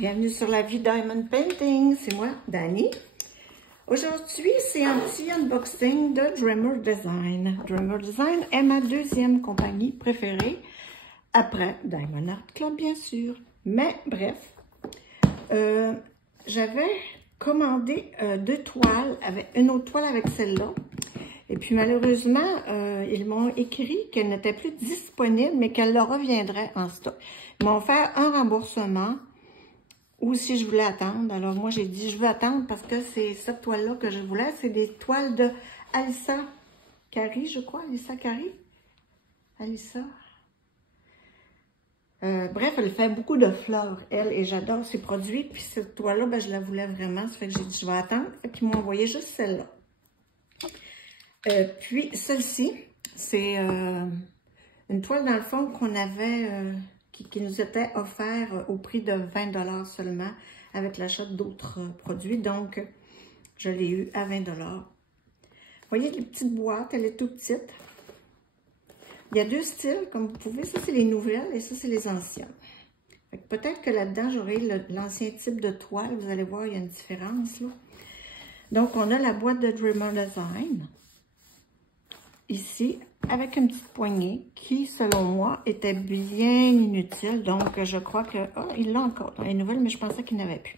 Bienvenue sur la vie Diamond Painting, c'est moi, Dani. Aujourd'hui, c'est un petit unboxing de Dreamer Design. Dreamer Design est ma deuxième compagnie préférée, après Diamond Art Club, bien sûr. Mais bref, j'avais commandé deux toiles, une autre toile avec celle-là. Et puis malheureusement, ils m'ont écrit qu'elle n'était plus disponible, mais qu'elle leur reviendrait en stock. Ils m'ont fait un remboursement, ou si je voulais attendre. Alors moi, j'ai dit, je veux attendre parce que c'est cette toile-là que je voulais. C'est des toiles de Alissa Carey, je crois. Alissa Carey. Alissa. Bref, elle fait beaucoup de fleurs, elle, et j'adore ses produits. Puis cette toile-là, ben, je la voulais vraiment. Ça fait que j'ai dit, je vais attendre. Fait qu'ils m'ont envoyé juste celle-là. Puis celle-ci, c'est une toile dans le fond qu'on avait, qui nous était offert au prix de 20 $ seulement avec l'achat d'autres produits. Donc, je l'ai eu à 20 $. Vous voyez les petites boîtes, elle est toute petite. Il y a deux styles, comme vous pouvez. Ça, c'est les nouvelles et ça, c'est les anciennes. Peut-être que là-dedans, j'aurai l'ancien type de toile. Vous allez voir, il y a une différence, là. Donc, on a la boîte de Dreamer Design. Ici, avec une petite poignée qui, selon moi, était bien inutile. Donc, je crois que... Oh, il l'a encore dans les nouvelles, mais je pensais qu'il n'avait plus.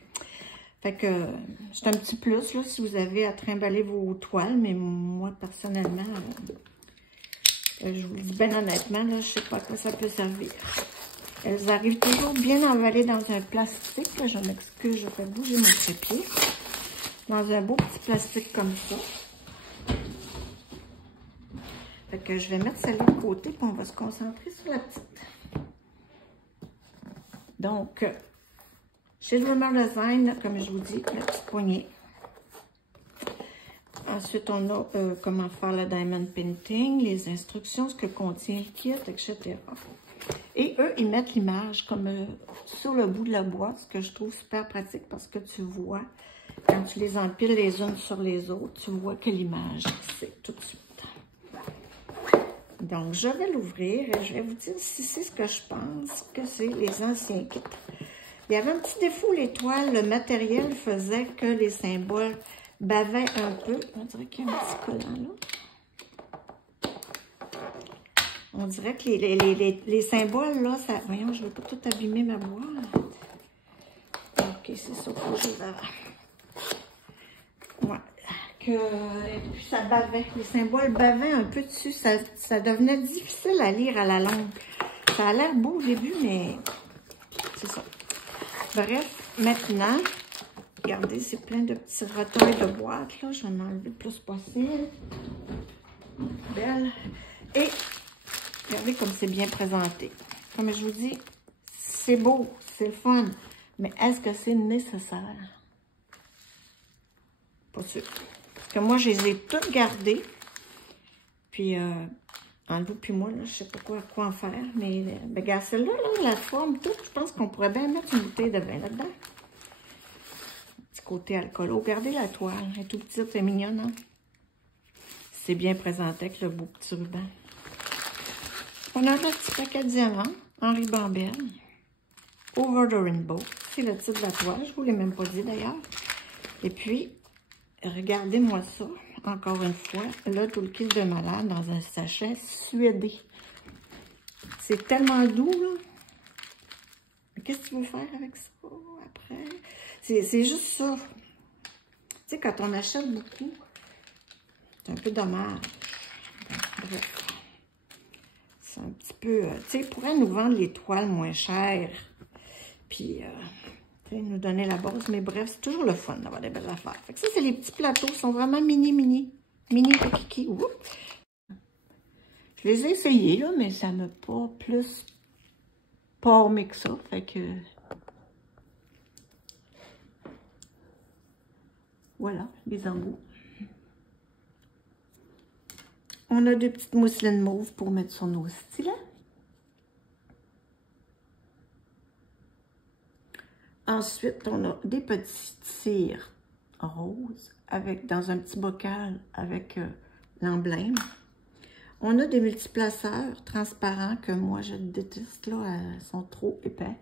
Fait que c'est un petit plus, là, si vous avez à trimballer vos toiles. Mais moi, personnellement, je vous le dis bien honnêtement, là, je ne sais pas à quoi ça peut servir. Elles arrivent toujours bien emballées dans un plastique. Là, je m'excuse, je fais bouger mon trépied. Dans un beau petit plastique comme ça. Fait que je vais mettre celle-là de côté, puis on va se concentrer sur la petite. Donc, chez Dreamer Design, comme je vous dis, la petite poignée. Ensuite, on a comment faire le Diamond Painting, les instructions, ce que contient le kit, etc. Et eux, ils mettent l'image comme sur le bout de la boîte, ce que je trouve super pratique parce que tu vois, quand tu les empiles les unes sur les autres, tu vois que l'image, c'est tout de suite. Donc, je vais l'ouvrir et je vais vous dire si c'est ce que je pense que c'est les anciens kits. Il y avait un petit défaut, les toiles, le matériel faisait que les symboles bavaient un peu. On dirait qu'il y a un petit collant là. On dirait que les symboles là, ça... Voyons, je ne veux pas tout abîmer ma boîte. Ok, c'est ça que je vais... Ouais. Et puis ça bavait, les symboles bavaient un peu dessus, ça devenait difficile à lire à la longue. Ça a l'air beau au début, mais c'est ça. Bref, maintenant, regardez, c'est plein de petits retails de boîtes, là, j'en ai enlevé le plus possible. Belle. Et regardez comme c'est bien présenté. Comme je vous dis, c'est beau, c'est le fun, mais est-ce que c'est nécessaire? Pas sûr. Que moi, je les ai toutes gardées. Puis, entre vous puis moi, là, je sais pas quoi en faire. Mais, regarde, celle-là, là, la forme, tout, je pense qu'on pourrait bien mettre une bouteille de vin là-dedans. Petit côté alcoolo. Regardez la toile. Elle est toute petite, c'est mignonne, hein? C'est bien présenté avec le beau petit ruban. On a un petit paquet de diamants en ribambelle. Over the Rainbow. C'est le titre de la toile. Je vous l'ai même pas dit, d'ailleurs. Et puis... regardez-moi ça, encore une fois. Là, tout le kit de malade dans un sachet suédé. C'est tellement doux, là. Mais qu'est-ce que tu veux faire avec ça après? C'est juste ça. Tu sais, quand on achète beaucoup, c'est un peu dommage. Bref. C'est un petit peu... tu sais, ils pourraient nous vendre les toiles moins chères. Puis... nous donner la base, mais bref, c'est toujours le fun d'avoir des belles affaires. Fait que ça, c'est les petits plateaux, ils sont vraiment mini kiki. Je les ai essayés, là, mais ça m'a pas plus formé que ça, fait que voilà, les embouts. On a deux petites mousselines mauves pour mettre sur nos stylets. Ensuite, on a des petits tirs roses dans un petit bocal avec l'emblème. On a des multiplaceurs transparents que moi, je déteste. Là, ils sont trop épais.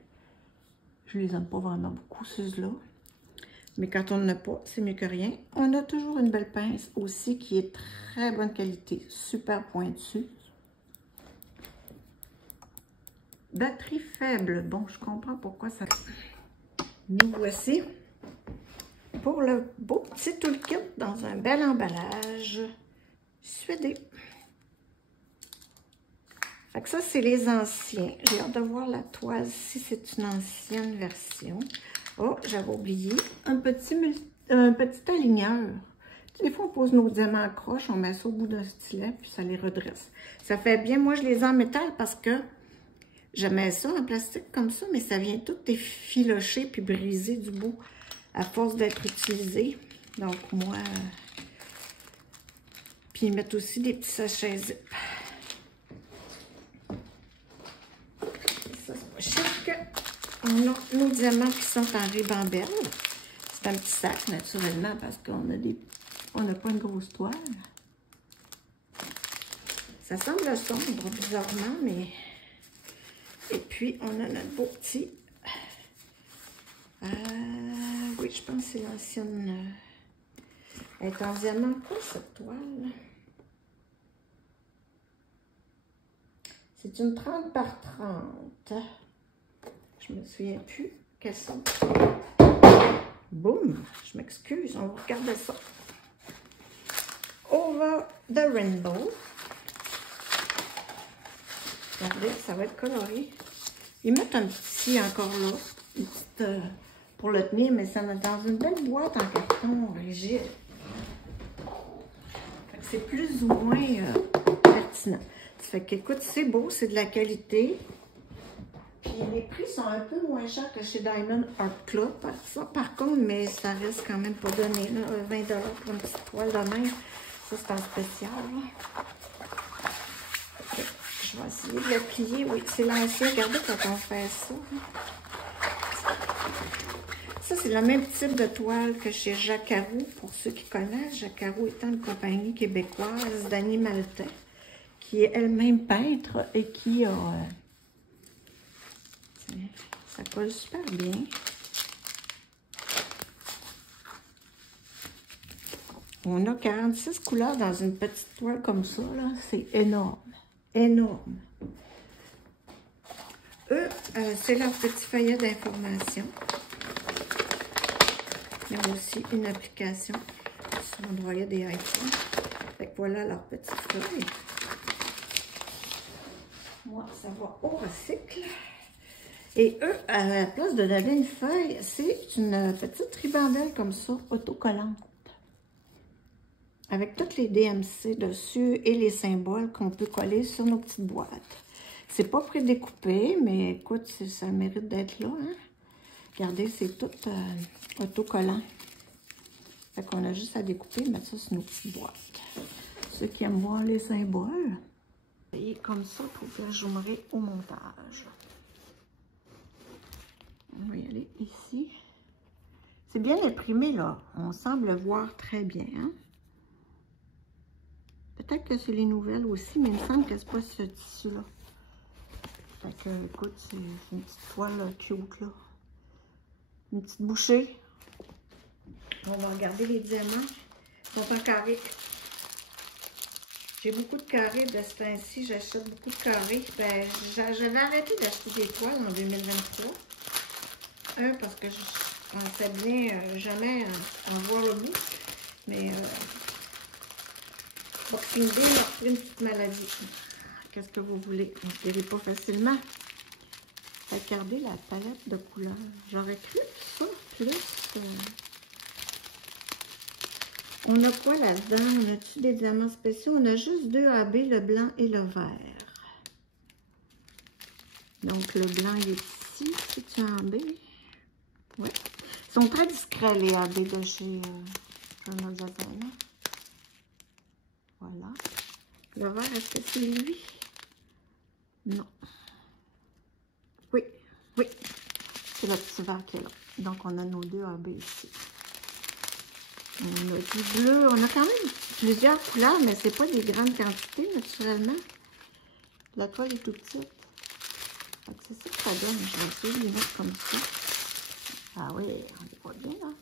Je les aime pas vraiment beaucoup, ceux-là. Mais quand on n'en a pas, c'est mieux que rien. On a toujours une belle pince aussi qui est très bonne qualité, super pointue. Batterie faible. Bon, je comprends pourquoi ça... Nous voici pour le beau petit toolkit dans un bel emballage suédé. Fait que ça, c'est les anciens. J'ai hâte de voir la toile si c'est une ancienne version. Oh, j'avais oublié un petit aligneur. Des fois, on pose nos diamants à croche, on met ça au bout d'un stylet, puis ça les redresse. Ça fait bien. Moi, je les ai en métal parce que j'aimais ça en plastique comme ça, mais ça vient tout effiloché puis brisé du bout à force d'être utilisé. Donc, moi... Puis, ils mettent aussi des petits sachets zip. Ça, c'est pas chic. On a nos diamants qui sont en ribambelle. C'est un petit sac, naturellement, parce qu'on n'a pas une grosse toile. Ça semble sombre, bizarrement, mais... Et puis, on a notre beau petit... oui, je pense que c'est l'ancienne... Elle est en diamant, quoi, cette toile? C'est une 30 par 30. Je me souviens plus quelles sont. Boum! Je m'excuse, on va regarder ça. Over the Rainbow. Regardez, ça va être coloré. Ils mettent un petit encore là, une petite, pour le tenir, mais ça va dans une belle boîte en carton rigide. C'est plus ou moins pertinent. Ça fait qu'écoute, c'est beau, c'est de la qualité. Puis les prix sont un peu moins chers que chez Diamond Art Club, par contre, mais ça reste quand même pas donné, là, 20 $ pour une petite toile de même. Ça, c'est en spécial. Okay. Je vais essayer de le plier. Oui, c'est l'ancien. Regardez quand on fait ça. Ça, c'est le même type de toile que chez Jacquarou, pour ceux qui connaissent. Jacquarou étant une compagnie québécoise d'Annie Maltais, qui est elle-même peintre et qui a... ça colle super bien. On a 46 couleurs dans une petite toile comme ça, là. C'est énorme. Énorme. Eux, c'est leur petit feuillet d'information. Ils ont aussi une application sur Android et iPhone. Fait que voilà leur petite feuille. Moi, ça va au recycle. Et eux, à la place de donner une feuille, c'est une petite ribambelle comme ça, autocollante. Avec toutes les DMC dessus et les symboles qu'on peut coller sur nos petites boîtes. C'est pas prédécoupé, mais écoute, ça mérite d'être là. Hein? Regardez, c'est tout autocollant. Fait qu'on a juste à découper et mettre ça sur nos petites boîtes. Ceux qui aiment voir les symboles, et comme ça pour que je zoomerai au montage. On va y aller ici. C'est bien imprimé, là. On semble voir très bien. Hein? Peut-être que c'est les nouvelles aussi, mais il me semble que c'est pas ce tissu-là. Fait que, écoute, c'est une petite toile là, cute, là. Une petite bouchée. On va regarder les diamants. Ils sont en carré. J'ai beaucoup de carrés de ce temps-ci. J'achète beaucoup de carrés. Ben, j'avais arrêté d'acheter des toiles en 2023. Un, parce que je pensais bien jamais en voir le bout. Mais Boxing Day m'a pris une petite maladie. Qu'est-ce que vous voulez? On ne se guérit pas facilement. Regardez la palette de couleurs. J'aurais cru ça plus. On a quoi là-dedans? On a-tu des diamants spéciaux? On a juste 2 AB, le blanc et le vert. Donc, le blanc, il est ici. C'est-tu en AB? Oui. Ils sont très discrets, les AB de chez Journal Design. Voilà. Le vert, est-ce que c'est lui? Non. Oui, oui. C'est le petit vert qui est là. Donc, on a nos 2 AB ici. On a du bleu. On a quand même plusieurs couleurs, mais c'est pas des grandes quantités, naturellement. La toile est tout petite. C'est ça que ça donne. Je vais essayer de les mettre comme ça. Ah oui, on les voit bien, là.